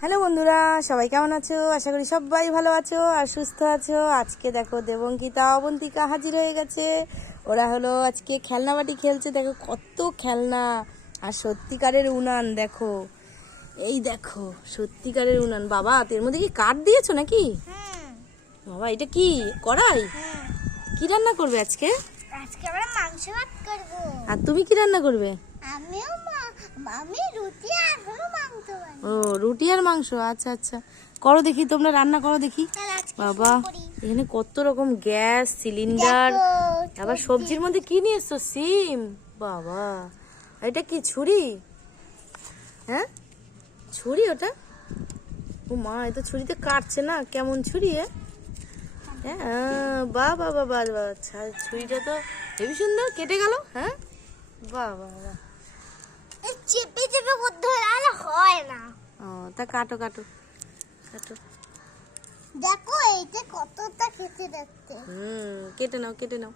Hello বন্ধুরা সবাই কেমন আছো? আশা করি সবাই ভালো আছো আর সুস্থ আছো। আজকে দেখো দেবঙ্কিতা অবন্তিকা হাজির হয়ে গেছে। ওরা হলো আজকে খেলনা বাটি খেলছে। দেখো কত খেলনা। আর সত্যিকারের উনান দেখো। এই দেখো সত্যিকারের উনান। বাবা এর মধ্যে কি কাঠ দিয়েছ নাকি? হুম বাবা এটা কি? কড়াই? হুম কি রান্না করবে আজকে? আজকে আমরা মাংস ভাত করব। আর তুমি কি রান্না করবে? আমিও রুটি আর মাংস ও রুটি আর মাংস আচ্ছা আচ্ছা। করো দেখি তোমরা রান্না করো দেখি। বাবা এখানে কত রকম গ্যাস সিলিন্ডার। আবার সবজির মধ্যে কি নিয়ে এসছো? সিম? বাবা এটা কি ছুরি? হ্যাঁ? ছুরি ওটা? ও মা এটা ছুরিতে কাটছে না কেমন ছুরি এ? হ্যাঁ বা বা বা বা বা আচ্ছা ছুরিটা তো হেবি সুন্দর কেটে গেল হ্যাঁ? বাহ এই চেপে চেপে করতে হয় হয় না। ও তা কাটো কাটো। কাটো। দেখো এইটা কতটা খেতে দেখতে। হুম কেটে নাও কেটে নাও।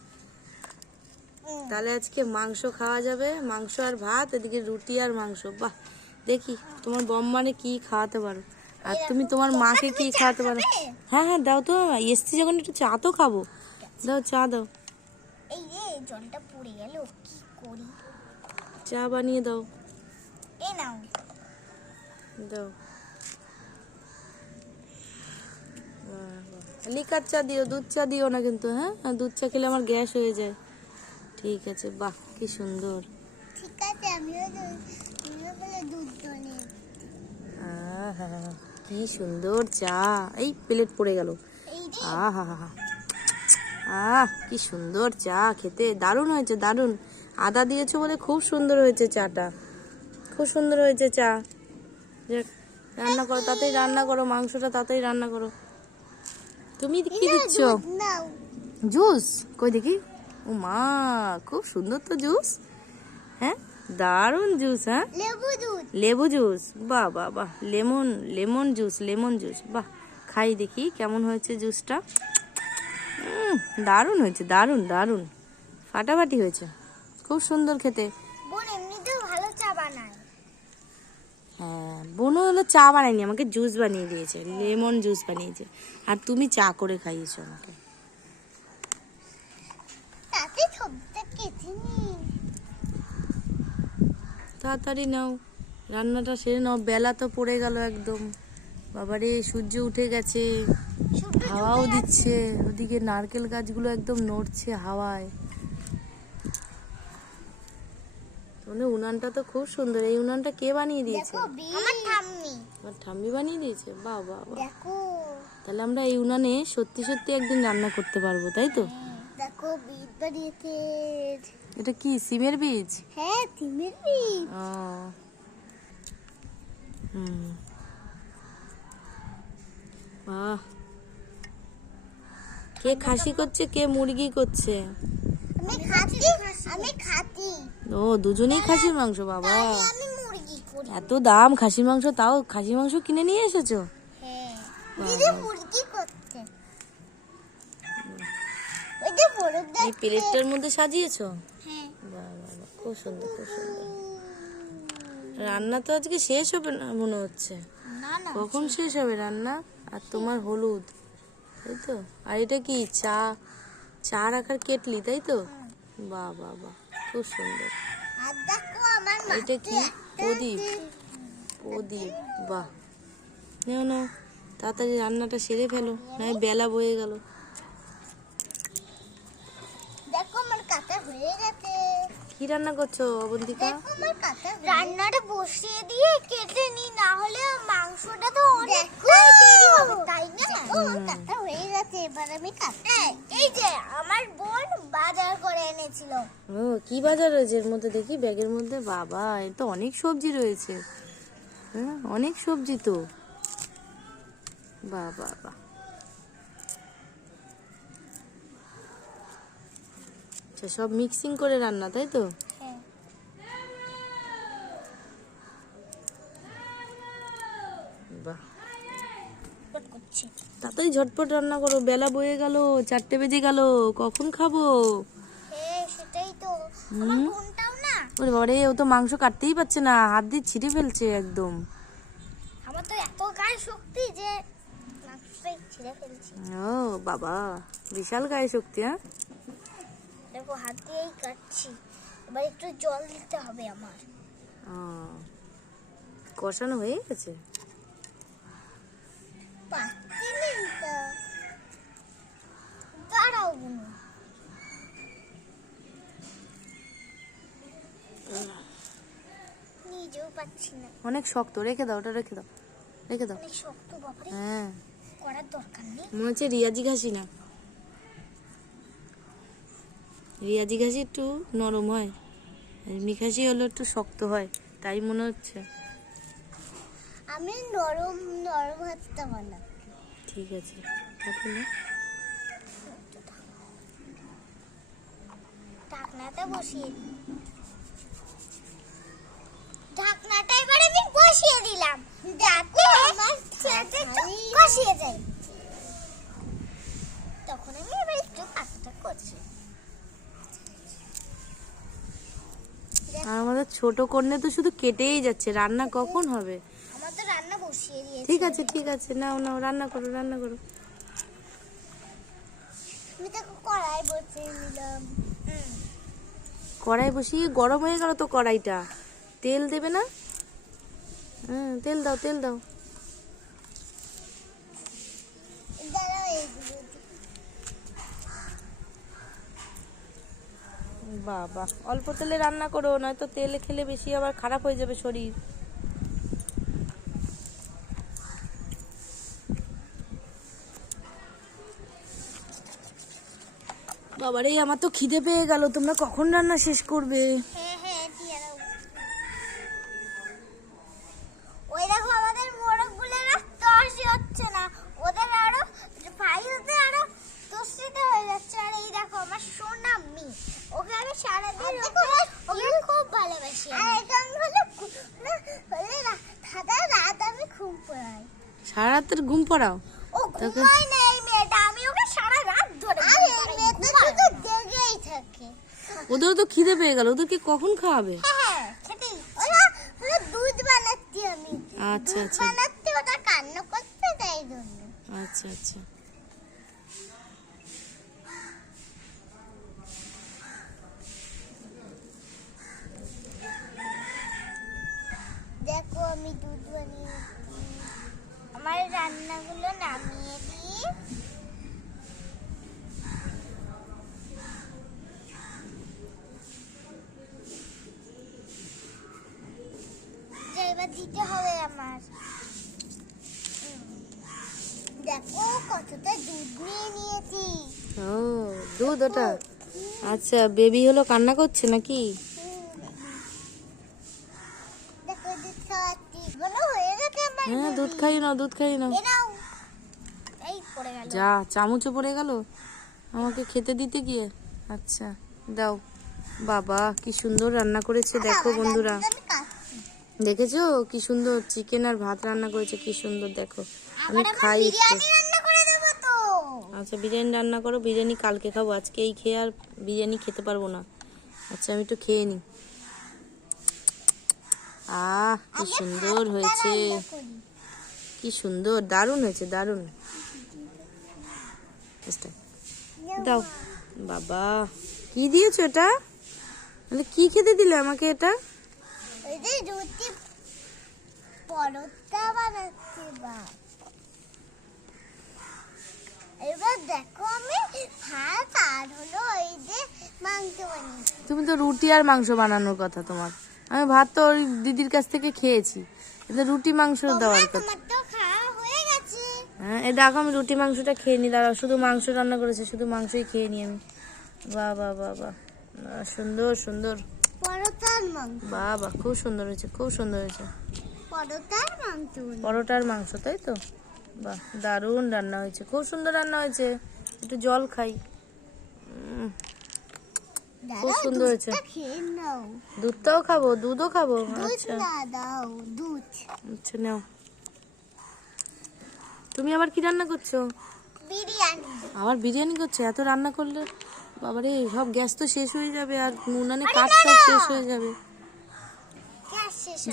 তাহলে আজকে মাংস খাওয়া যাবে। মাংস আর ভাত এদিকে রুটি আর মাংস। বাহ দেখি তোমার বম্মানে কি খাওয়াতে পারো। আর তুমি তোমার মাকে কি খাওয়াতে পারো? হ্যাঁ হ্যাঁ দাও তো। এসছি যখন একটু চা তো খাব। দাও চা দাও। এই রে জলটা পড়ে গেল কি করি? চা বানিয়ে দাও। এই নাও দাও। লিকার চা দিও দুধ চা দিও না কিন্তু হ্যাঁ? দুধ চা খেলে আমার গ্যাস হয়ে যায়। ঠিক আছে বাহ কি সুন্দর। ঠিক আছে আমিও দুধ কি সুন্দর চা। এই প্লেট পড়ে গেল। আহা আহ কি সুন্দর চা খেতে। দারুণ হয়েছে দারুণ। আদা দিয়েছ বলে খুব সুন্দর হয়েছে চাটা। খুব সুন্দর হয়েছে চা। রান্না করো তাতেই রান্না করো মাংসটা তাতেই রান্না করো। তুমি কি দিচ্ছ? জুস? কই দেখি? ও মা খুব সুন্দর তো জুস। হ্যাঁ দারুণ জুস হ্যাঁ? লেবু জুস। বাহ বাহ বাহ lemon lemon juice lemon juice বাহ খাই দেখি কেমন হয়েছে জুসটা। দারুণ হয়েছে দারুণ দারুণ ফাটাফাটি হয়েছে খুব সুন্দর খেতে বোন এমনিতেও ভালো চা বানায় হ্যাঁ বোনও হলো চা বানায়নি আমাকে জুস বানিয়ে দিয়েছে লেমন জুস বানিয়েছে। আর তুমি চা করে খাইয়েছো আমাকে। তাড়াতাড়ি নাও রান্নাটা সেরে নাও বেলা তো পড়ে গেল একদম। বাবারে সূর্য উঠে গেছে হাওয়াও দিচ্ছে ওদিকে নারকেল গাছগুলো একদম নড়ছে হাওয়ায়। মানে উনানটা তো খুব সুন্দর। এই উনানটা কে বানিয়ে দিয়েছে? আমার ঠাম্মি। আমার ঠাম্মি বানিয়ে দিয়েছে? বাহ বাহ বাহ। দেখো। তাহলে আমরা এই উনানে সত্যি সত্যি একদিন রান্না করতে পারব তাই তো? দেখো বীজ বানিয়েছে। এটা কি সিমের বীজ? হ্যাঁ তিমের বীজ। ও। হুম। বাহ। কে খাসি করছে কে মুরগি করছে? আমি খাতি আমি খাতি ও দুজনেই খাসির মাংস বাবা। আমি মুরগি করি। এত দাম খাসির মাংস তাও খাসির মাংস কিনে নিয়ে এসেছ? হ্যাঁ। দিদি মুরগি করতে এই প্লেটটার মধ্যে সাজিয়েছো? হ্যাঁ। বাহ, খুব সুন্দর খুব সুন্দর। রান্না তো আজকে শেষ হবে না মনে হচ্ছে। কখন শেষ হবে রান্না? আর তোমার হলুদ। তাই তো। আর এটা কি? চা? চা রাখার কেটলি, তাই তো? বা বা বা খুব সুন্দর। এটা কি? প্রদীপ। প্রদীপ, বাহ। নাও না তাড়াতাড়ি রান্নাটা সেরে ফেলো নয় বেলা বয়ে গেল। কি রান্না করছ অবন্তিকা রান্নাটা বসিয়ে দিয়ে কেটে নি না হলে মাংসটা তো অনেক দেরি হবে তাই না? কাটা হয়ে গেছে এবার আমি কাটা এই যে আমার বোন বাজার করে এনেছিল। ও কি বাজার রয়েছে এর মধ্যে? দেখি ব্যাগের মধ্যে? বাবা এর তো অনেক সবজি রয়েছে। হ্যাঁ অনেক সবজি তো। বাহ বাহ আচ্ছা সব মিক্সিং করে রান্না তাই তো? হ্যাঁ। তাড়াতাড়ি ঝটপট রান্না করো বেলা বয়ে গেল চারটে বেজে গেল কখন খাব? হ্যাঁ ওরে বাবারে ও তো মাংস কাটতেই পারছে না হাত দিয়ে ছিঁড়ে ফেলছে একদম। আমার তো এত গায়ে শক্তি যে মাংসটাই ছিঁড়ে ফেলছি। ও বাবা বিশাল গায়ে শক্তি হ্যাঁ? দেখো হাত দিয়েই কাটছি। এবার একটু জল দিতে হবে আমার। কষানো হয়ে গেছে? অনেক শক্ত রেখে দাও ওটা রেখে দাও। রেখে দাও। শক্ত হ্যাঁ। করার দরকার নেই। মনে হচ্ছে রিয়াজি ঘাসি না। রিয়াজি ঘাসি একটু নরম হয় আর এমনি ঘাসি হলো একটু শক্ত হয় তাই মনে হচ্ছে। আমি নরম নরম হাতটা বানাই। ঠিক আছে না। ঢাকনাটা বসিয়ে ঢাকনাটা এবার আমি বসিয়ে দিলাম। যাতে আমার ছেলেটা বসিয়ে যায় তখন আমি এবার একটু পাকটা করছি আর আমাদের ছোট কন্যা তো শুধু কেটেই যাচ্ছে রান্না কখন হবে? ঠিক আছে ঠিক আছে নাও নাও রান্না করো রান্না করো। কড়াই বসিয়ে কড়াই বসিয়ে গরম হয়ে গেল তো কড়াইটা। তেল দেবে না? হ্যাঁ তেল দাও তেল দাও দাঁড়াও এইগুলো দিই। বাবা, অল্প তেলে রান্না করো, নয়তো তেলে খেলে বেশি আবার খারাপ হয়ে যাবে শরীর। বাবারে, আমার তো খিদে পেয়ে গেল, তোমরা কখন রান্না শেষ করবে হ্যাঁ হ্যাঁ দিয়ে দাও ওই দেখো আমাদের মোরগগুলোর আর তরসি হচ্ছে না ওদের আরও ভাইদের আরও তসিতে হয়ে যাচ্ছে আর এই দেখো আমার সোনা মি ওকে আমি সারাদিন ওকে ওকে খুব ভালোবাসি আর এটা আমি হলো হলে সাদা রাত আমি খুব পড়াই সারা রাতের ঘুম পড়াও? ও তোকে- ওদেরও তো খিদে পেয়ে গেল। ওদেরকে কখন খাওয়াবে? হ্যাঁ আমি। আচ্ছা আচ্ছা। আচ্ছা আচ্ছা। দেখো আমি দুধ আমার রান্নাগুলো নামিয়ে দিই এবার দিতে হবে আমার। দেখো কতটা দুধ নিয়ে নিয়েছি। ও, দুধ ওটা? আচ্ছা বেবি হলো কান্না করছে নাকি দেখো দুধ খাওয়াচ্ছি বলো হয়ে গেছে আমার হ্যাঁ দুধ খাই না দুধ খাই না। যা চামচও পড়ে গেল? আমাকে খেতে দিতে গিয়ে? আচ্ছা দাও। বাবা কি সুন্দর রান্না করেছে দেখো বন্ধুরা। দেখেছ? কি সুন্দর চিকেন আর ভাত রান্না করেছে কি সুন্দর দেখো। আমি খাই আচ্ছা বিরিয়ানি রান্না করো বিরিয়ানি কালকে খাব। আজকে এই খেয়ে আর বিরিয়ানি খেতে পারব না। আচ্ছা আমি একটু খেয়ে নিই আহ কি সুন্দর হয়েছে। কি সুন্দর দারুণ হয়েছে দারুণ। দাও। বাবা কি দিয়েছ এটা? মানে কি খেতে দিলে আমাকে এটা? এবার দেখো আমি ভাত আর হলো ওই যে মাংস বানিয়েছি। তুমি তো রুটি আর মাংস বানানোর কথা তোমার। আমি ভাত তো ওই দিদির কাছ থেকে খেয়েছি। এটা রুটি মাংস দেওয়ার কথা তোমার তো খাওয়া হয়ে গেছে হ্যাঁ এই দেখো আমি রুটি মাংসটা খেয়ে নি দাঁড়াও শুধু মাংস রান্না করেছে শুধু মাংসই খেয়ে নি আমি। বাহ বাহ বাহ বাহ। সুন্দর সুন্দর। বাহ খুব সুন্দর হয়েছে খুব সুন্দর হয়েছে। পরোটার মাংস। তাই তো? বাহ দারুণ রান্না হয়েছে খুব সুন্দর রান্না হয়েছে। একটু জল খাই। খুব সুন্দর হয়েছে। দুধটা দুধটাও খাব দুধও খাব? আচ্ছা। আচ্ছা নাও। তুমি আবার কি রান্না করছ? বিরিয়ানি। আবার বিরিয়ানি করছ? এত রান্না করলে বাবারে সব গ্যাস তো শেষ হয়ে যাবে আর উনানে কাঠ সব শেষ হয়ে যাবে।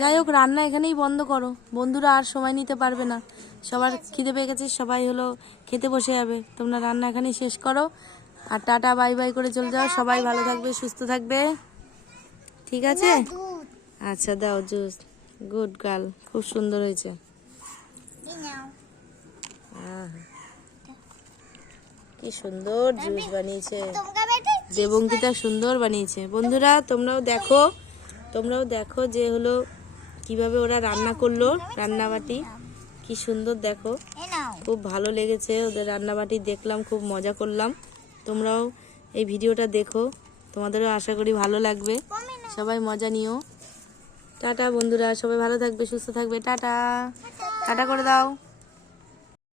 যাই হোক রান্না এখানেই বন্ধ করো। বন্ধুরা আর সময় নিতে পারবে না। সবার খিদে পেয়ে গেছে সবাই হলো খেতে বসে যাবে। তোমরা রান্না এখানেই শেষ করো। আর টাটা বাই বাই করে চলে যাও। সবাই ভালো থাকবে সুস্থ থাকবে। ঠিক আছে? আচ্ছা দাও জুস। গুড গার্ল খুব সুন্দর হয়েছে। কি সুন্দর জুস বানিয়েছে। দেবঙ্কিতা সুন্দর বানিয়েছে। বন্ধুরা, তোমরাও দেখো তোমরাও দেখো যে হলো কীভাবে ওরা রান্না করল রান্নাবাটি। কি সুন্দর দেখো। খুব ভালো লেগেছে ওদের রান্নাবাটি, দেখলাম, খুব মজা করলাম। তোমরাও এই ভিডিওটা দেখো। তোমাদেরও আশা করি ভালো লাগবে। সবাই মজা নিও। টাটা বন্ধুরা, সবাই ভালো থাকবে, সুস্থ থাকবে। টাটা। টাটা করে দাও।